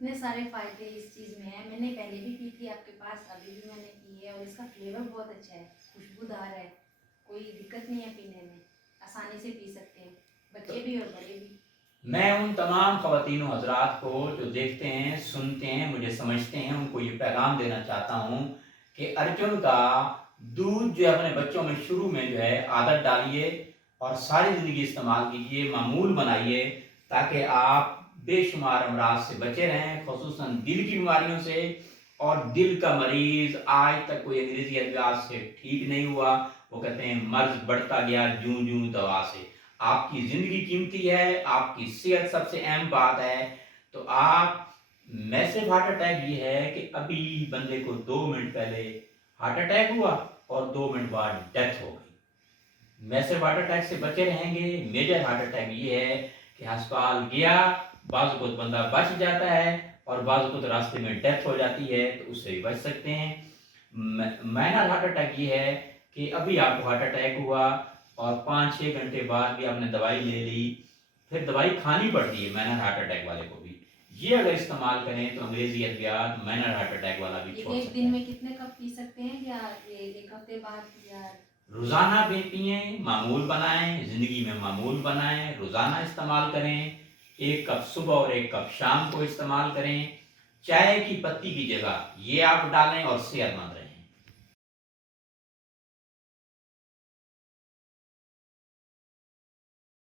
इतने सारे फ़ायदे इस चीज़ में हैं। मैंने पहले भी पी थी आपके पास, अभी भी मैंने पी है और इसका फ्लेवर बहुत अच्छा है, खुशबूदार है, कोई दिक्कत नहीं है पीने में, आसानी से पी सकते हैं, तो बच्चे भी और बड़े भी। मैं उन तमाम ख़वातीन व हज़रात को जो देखते हैं, सुनते हैं, मुझे समझते हैं, उनको ये पैगाम देना चाहता हूँ कि अर्जुन का दूध जो है अपने बच्चों में शुरू में जो है आदत डालिए और सारी ज़िंदगी इस्तेमाल कीजिए, मामूल बनाइए, ताकि आप बेशुमार अमराज से बचे रहें, ख़ुसूसन दिल की बीमारियों से। और दिल का मरीज़ आज तक कोई अंग्रेज़ी अदवियात से ठीक नहीं हुआ। वो कहते हैं मर्ज़ बढ़ता गया जूँ-जूँ दवा से। आपकी ज़िंदगी कीमती है, आपकी सेहत सबसे अहम बात है। तो आप मैसिव हार्ट अटैक ये है कि अभी बंदे को 2 मिनट पहले हार्ट अटैक हुआ और 2 मिनट बाद डेथ हो गई। मैसिव हार्ट अटैक से बचे रहेंगे। मेजर हार्ट अटैक ये है कि अस्पताल गया, बाज़ वक़्त बंदा बच जाता है और बाज़ वक़्त रास्ते में डेथ हो जाती है, तो उससे भी बच सकते हैं। माइनर हार्ट अटैक ये है कि अभी आपको हार्ट अटैक हुआ और 5-6 घंटे बाद भी आपने दवाई ले ली, फिर दवाई खानी पड़ती है माइनर हार्ट अटैक वाले को भी। ये अगर इस्तेमाल करें तो अंग्रेज़ी अद्वियात माइनर हार्ट अटैक वाला भी ये छोड़ एक सकता दिन है। में कितने कप पी सकते हैं या ये 1 हफ्ते बाद या रोज़ाना भी पिएँ, मामूल बनाएँ, ज़िंदगी में मामूल बनाएँ, रोज़ाना इस्तेमाल करें। 1 कप सुबह और 1 कप शाम को इस्तेमाल करें। चाय की पत्ती की जगह ये आप डालें और सेहतमंद रहें।